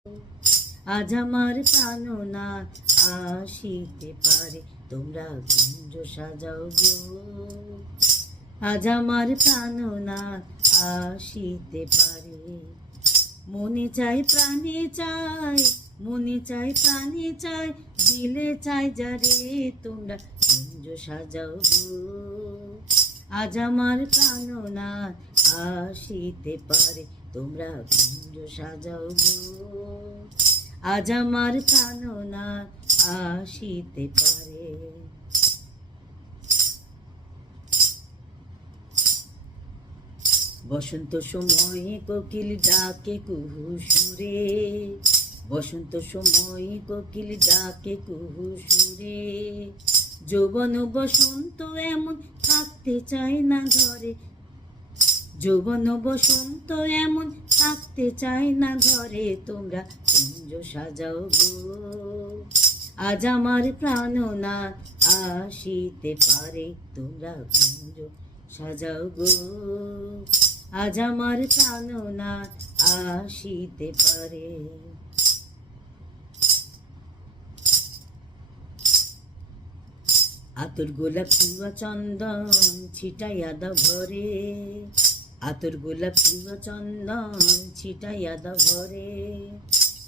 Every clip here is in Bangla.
আজ আমার প্রাণনাথ আসিতে পারে, তোমরা কুঞ্জ সাজাও গো। আজ আমার প্রাণনাথ আসিতে পারে। মনে চাই প্রাণে চাই, মনে চাই প্রাণে চাই, দিলে চাই যারে, তোমরা কুঞ্জ সাজাও গো। আজ আমার প্রাণনাথ আসিতে পারে, তোমরা কুঞ্জ সাজাও গো। আজ আমার প্রাণনাথ আসিতে পারে। বসন্ত সময়ে কোকিল ডাকে কুহু সুরে, বসন্ত সময়ে কোকিল ডাকে কুহু সুরে। যৌবন বসন্ত এমন থাকতে চায় না ঘরে, যৌবন বসন্ত এমন থাকতে চায় না ঘরে, তোমরা কুঞ্জ সাজাও গো। আজ আমার প্রাণনাথ আসিতে পারে, তোমরা কুঞ্জ সাজাও গো। আজ আমার প্রাণনাথ আসিতে পারে। আতর গোলাপ ফুয়া চন্দন ছিটাইয়া দাও ঘরে, আতর গোলাপ ফুয়া চন্দন ছিটাইয়া দাও ঘরে।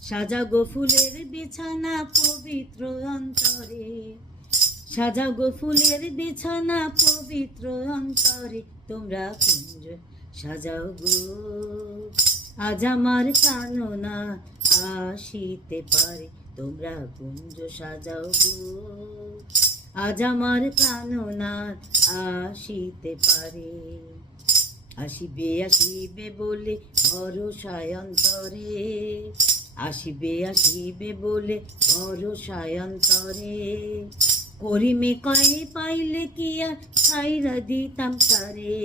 সাজাগো ফুলের বিছানা পবিত্র অন্তরে, সাজাগো ফুলের বিছানা পবিত্র অন্তরে, তোমরা কুঞ্জ সাজাও গো। আজ আমার প্রাণনাথ আসিতে পারে, তোমরা কুঞ্জ সাজাও গো। আজ আমার প্রাণনাথ আসিতে পারে। আসিবে আসিবে বলে ভরসায় অন্তরে, আসিবে আসিবে বলে ভরসায় অন্তরে। করিমে কয় পাইলে কি আর ছাইরা দিতাম তারে,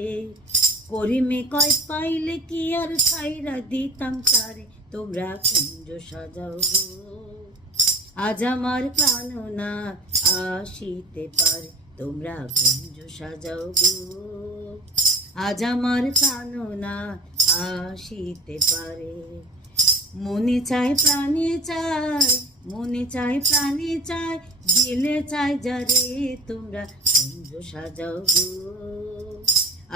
করিমে কয় পাইলে কি আর ছাইরা দিতাম তারে, তোমরা কুঞ্জ সাজাও গো। আজ আমার প্রাণনাথ আসিতে পারে, তোমরা কুঞ্জ সাজাও গো। আজ আমার প্রাণনাথ আসিতে পারে। মনে চাই প্রাণে চাই, মনে চাই প্রাণে চাই, দিলে চাই যারে, তোমরা কুঞ্জ সাজাও গো।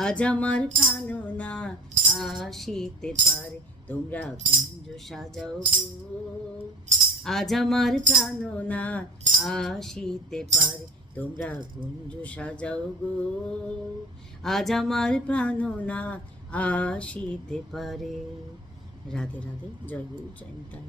আজ আমার প্রাণনাথ আসিতে পারে, তোমরা কুঞ্জ সাজাও গো। আজ আমার প্রাণনাথ আসিতে পারে, তোমরা কুঞ্জ সাজাও গো। আজ আমার প্রাণনাথ আসিতে পারে। রাধে রাধে, জয় গুরু, জয় নিতাই।